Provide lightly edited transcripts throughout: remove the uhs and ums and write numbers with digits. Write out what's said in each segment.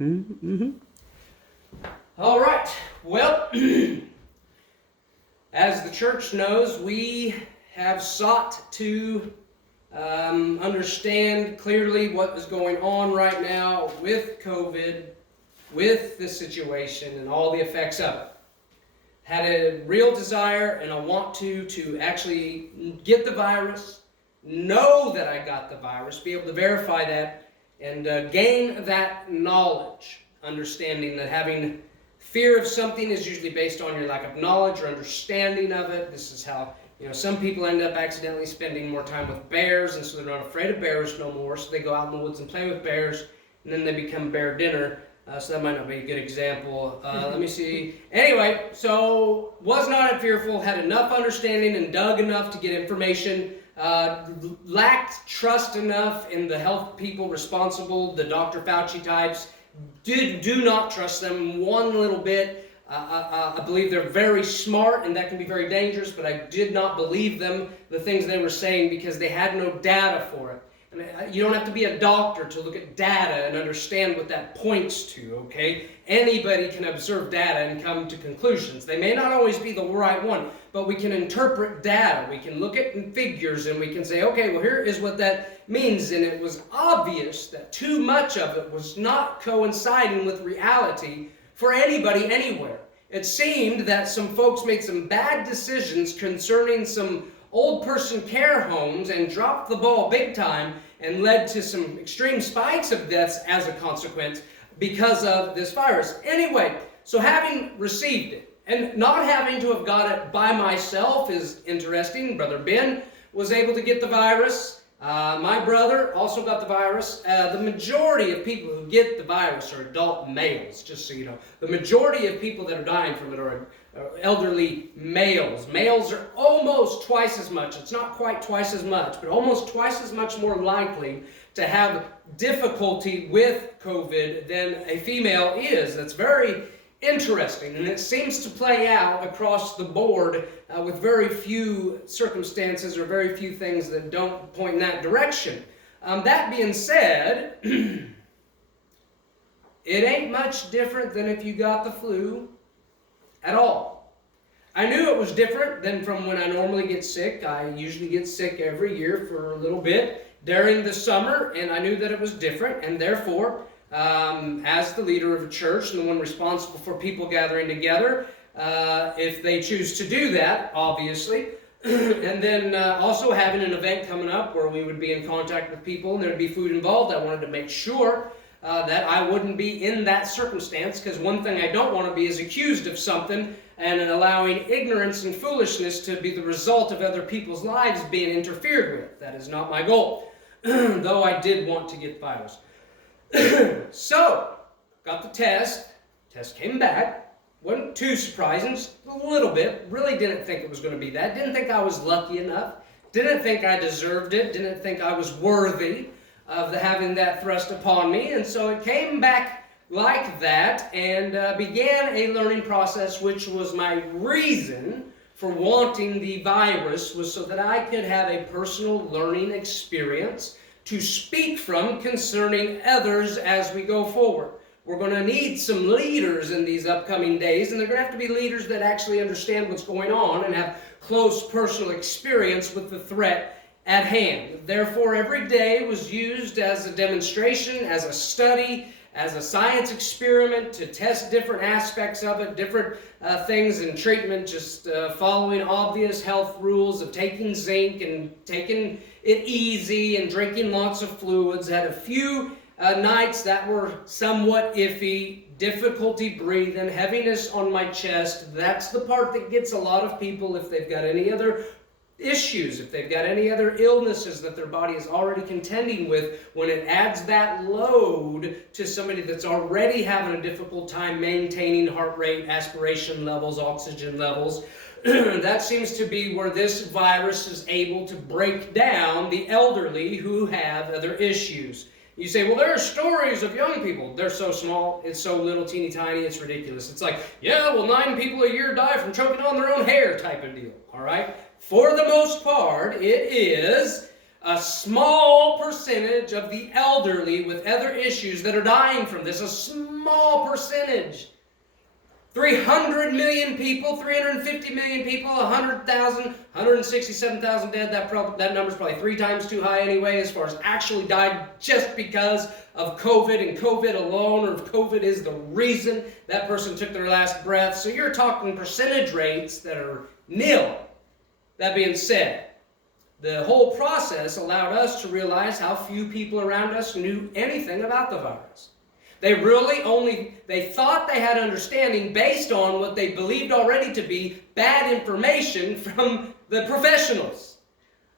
Mm-hmm. All right. Well, as the church knows, we have sought to understand clearly what is going on right now with COVID, with the situation, and all the effects of it. Had a real desire and a want to actually get the virus, know that I got the virus, be able to verify that, and gain that knowledge, understanding that having fear of something is usually based on your lack of knowledge or understanding of it. This is how, some people end up accidentally spending more time with bears, and so they're not afraid of bears no more, so they go out in the woods and play with bears, and then they become bear dinner. So that might not be a good example. Let me see. Anyway, so was not fearful, had enough understanding and dug enough to get information, lacked trust enough in the health people responsible, the Dr. Fauci types. Do not trust them one little bit. I believe they're very smart, and that can be very dangerous, but I did not believe them, the things they were saying, because they had no data for it. And you don't have to be a doctor to look at data and understand what that points to, okay? Anybody can observe data and come to conclusions. They may not always be the right one, but we can interpret data. We can look at figures and we can say, okay, well, here is what that means. And it was obvious that too much of it was not coinciding with reality for anybody anywhere. It seemed that some folks made some bad decisions concerning some old person care homes and dropped the ball big time and led to some extreme spikes of deaths as a consequence because of this virus. Anyway, so having received it and not having to have got it by myself is interesting. Brother Ben was able to get the virus. My brother also got the virus. The majority of people who get the virus are adult males, just so you know. The majority of people that are dying from it are elderly males. Males are almost twice as much. It's not quite twice as much, but almost twice as much more likely to have difficulty with COVID than a female is. That's very interesting, and it seems to play out across the board with very few circumstances or very few things that don't point in that direction. That being said, it ain't much different than if you got the flu at all. I knew it was different than from when I normally get sick. I usually get sick every year for a little bit during the summer, and I knew that it was different, and therefore, as the leader of a church and the one responsible for people gathering together, if they choose to do that, obviously, and then also having an event coming up where we would be in contact with people and there'd be food involved, I wanted to make sure that I wouldn't be in that circumstance, because one thing I don't want to be is accused of something and allowing ignorance and foolishness to be the result of other people's lives being interfered with. That is not my goal, though I did want to get the virus. So, got the test. Test came back. Wasn't too surprising, just a little bit. Really didn't think it was going to be that. Didn't think I was lucky enough. Didn't think I deserved it. Didn't think I was worthy of having that thrust upon me. And so it came back like that and began a learning process, which was my reason for wanting the virus, was so that I could have a personal learning experience to speak from concerning others as we go forward. We're going to need some leaders in these upcoming days, and they're going to have to be leaders that actually understand what's going on and have close personal experience with the threat at hand. Therefore, every day was used as a demonstration, as a study, as a science experiment to test different aspects of it, different things in treatment, just following obvious health rules of taking zinc and taking it easy and drinking lots of fluids. Had a few nights that were somewhat iffy, difficulty breathing, heaviness on my chest. That's the part that gets a lot of people if they've got any other issues, if they've got any other illnesses that their body is already contending with. When it adds that load to somebody that's already having a difficult time maintaining heart rate, aspiration levels, oxygen levels, that seems to be where this virus is able to break down the elderly who have other issues. You say, well, there are stories of young people. They're so small, it's so little, teeny tiny, it's ridiculous. It's like, yeah, well, 9 people a year die from choking on their own hair type of deal, all right? For the most part, it is a small percentage of the elderly with other issues that are dying from this. A small small percentage. 300 million people, 350 million people, 100,000, 167,000 dead. That number's probably 3 times too high anyway as far as actually died just because of COVID and COVID alone, or if COVID is the reason that person took their last breath. So you're talking percentage rates that are nil. That being said, the whole process allowed us to realize how few people around us knew anything about the virus. They thought they had understanding based on what they believed already to be bad information from the professionals.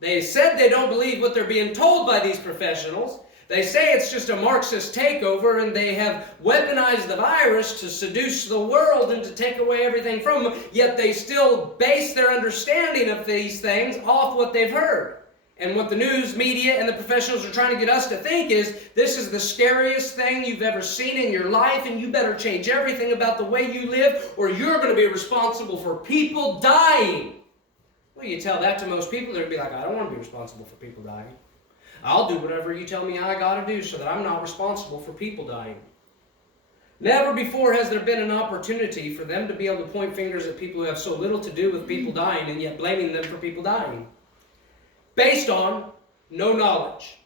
They said they don't believe what they're being told by these professionals. They say it's just a Marxist takeover, and they have weaponized the virus to seduce the world and to take away everything from them, yet they still base their understanding of these things off what they've heard. And what the news media and the professionals are trying to get us to think is, this is the scariest thing you've ever seen in your life, and you better change everything about the way you live, or you're going to be responsible for people dying. Well, you tell that to most people, they'll be like, I don't want to be responsible for people dying. I'll do whatever you tell me I got to do so that I'm not responsible for people dying. Never before has there been an opportunity for them to be able to point fingers at people who have so little to do with people dying, and yet blaming them for people dying. Based on no knowledge.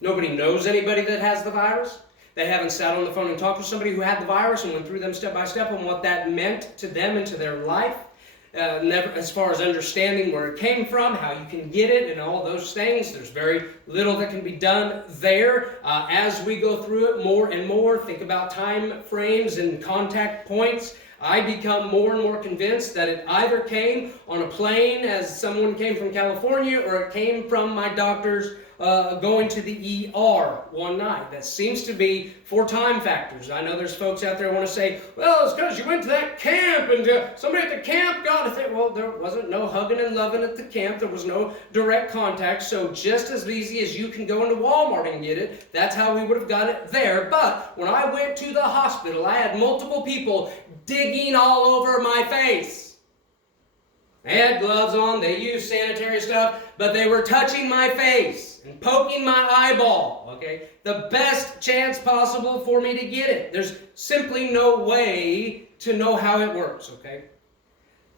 Nobody knows anybody that has the virus. They haven't sat on the phone and talked with somebody who had the virus and went through them step by step on what that meant to them and to their life. Never, as far as understanding where it came from, how you can get it, and all those things. There's very little that can be done there. As we go through it more and more, think about time frames and contact points. I become more and more convinced that it either came on a plane as someone came from California, or it came from my doctor's going to the ER one night. That seems to be for time factors. I know there's folks out there who want to say, well, it's because you went to that camp and somebody at the camp got it. Well, there wasn't no hugging and loving at the camp. There was no direct contact. So just as easy as you can go into Walmart and get it, that's how we would have got it there. But when I went to the hospital, I had multiple people digging all over my face. They had gloves on, they used sanitary stuff, but they were touching my face and poking my eyeball, okay? The best chance possible for me to get it. There's simply no way to know how it works, okay?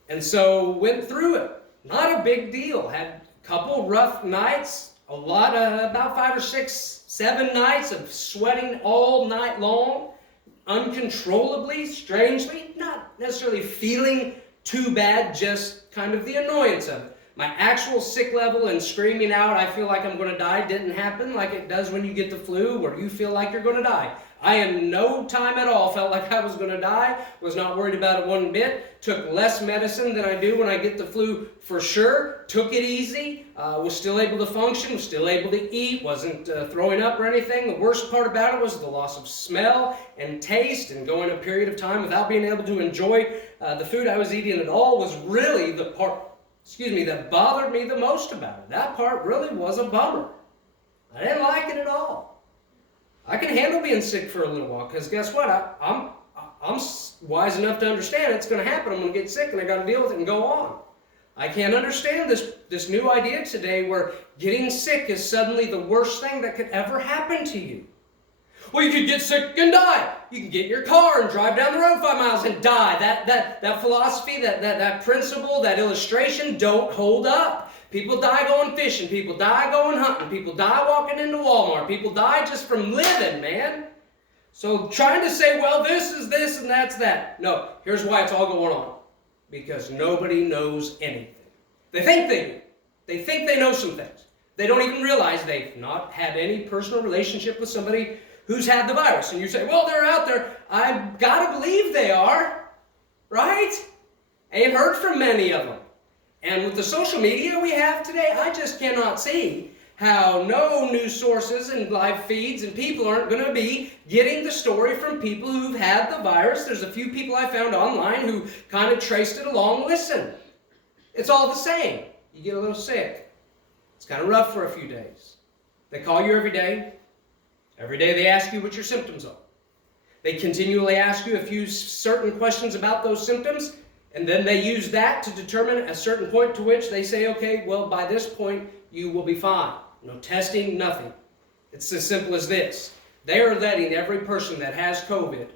And so went through it. Not a big deal. Had a couple rough nights, about 5 or 6, 7 nights of sweating all night long, uncontrollably, strangely, not necessarily feeling too bad, just kind of the annoyance of it. My actual sick level and screaming out, I feel like I'm going to die, didn't happen like it does when you get the flu, where you feel like you're going to die. I in no time at all felt like I was going to die, was not worried about it one bit, took less medicine than I do when I get the flu for sure, took it easy, was still able to function, was still able to eat, wasn't throwing up or anything. The worst part about it was the loss of smell and taste, and going a period of time without being able to enjoy the food I was eating at all was really the part, that bothered me the most about it. That part really was a bummer. I didn't like it at all. I can handle being sick for a little while, because guess what? I'm wise enough to understand it's going to happen. I'm going to get sick, and I got to deal with it and go on. I can't understand this new idea today where getting sick is suddenly the worst thing that could ever happen to you. Well, you could get sick and die. You can get in your car and drive down the road 5 miles and die. That philosophy, that principle, that illustration don't hold up. People die going fishing. People die going hunting. People die walking into Walmart. People die just from living, man. So trying to say, well, this is this and that's that. No, here's why it's all going on. Because nobody knows anything. They think they do. They think they know some things. They don't even realize they've not had any personal relationship with somebody who's had the virus. And you say, well, they're out there. I've got to believe they are, right? I ain't heard from many of them. And with the social media we have today, I just cannot see how no news sources and live feeds and people aren't going to be getting the story from people who've had the virus. There's a few people I found online who kind of traced it along. Listen, it's all the same. You get a little sick. It's kind of rough for a few days. They call you every day. Every day they ask you what your symptoms are. They continually ask you a few certain questions about those symptoms, and then they use that to determine a certain point to which they say, okay, well, by this point, you will be fine. No testing, nothing. It's as simple as this. they are letting every person that has COVID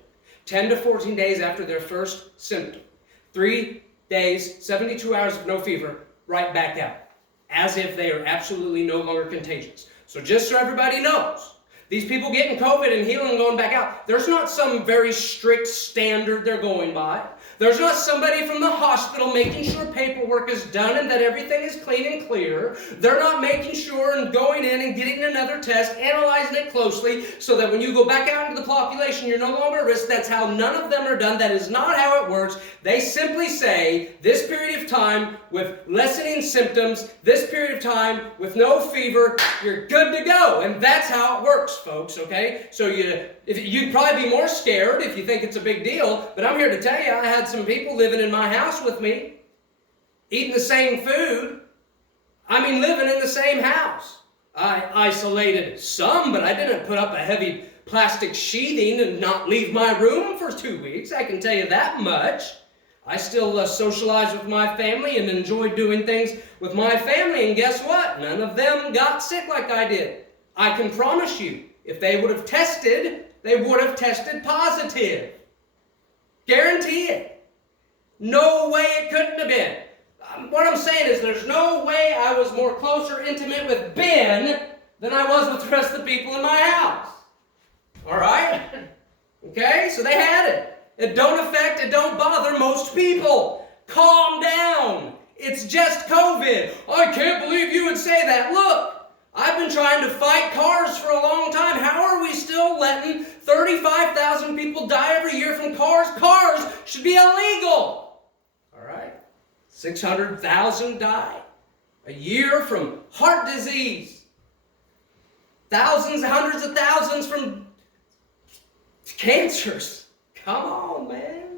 10 to 14 days after their first symptom, 3 days, 72 hours of no fever, right back out, as if they are absolutely no longer contagious. So just so everybody knows, these people getting COVID and healing and going back out, there's not some very strict standard they're going by. There's not somebody from the hospital making sure paperwork is done and that everything is clean and clear. They're not making sure and going in and getting another test, analyzing it closely, so that when you go back out into the population, you're no longer at risk. That's how none of them are done. That is not how it works. They simply say, this period of time with lessening symptoms, this period of time with no fever, you're good to go. And that's how it works, folks, okay? So you'd probably be more scared if you think it's a big deal, but I'm here to tell you, I had some people living in my house with me, eating the same food. I mean, living in the same house. I isolated some, but I didn't put up a heavy plastic sheathing and not leave my room for 2 weeks. I can tell you that much. I still socialize with my family and enjoy doing things with my family, and guess what? None of them got sick like I did. I can promise you, if they would have tested, they would have tested positive. Guarantee it. No way it couldn't have been. What I'm saying is there's no way I was more close or intimate with Ben than I was with the rest of the people in my house. All right? Okay? So they had it. It don't bother most people. Calm down. It's just COVID. I can't believe you would say that. Look. I've been trying to fight cars for a long time. How are we still letting 35,000 people die every year from cars? Cars should be illegal. All right? 600,000 die a year from heart disease. Thousands, hundreds of thousands from cancers. Come on, man.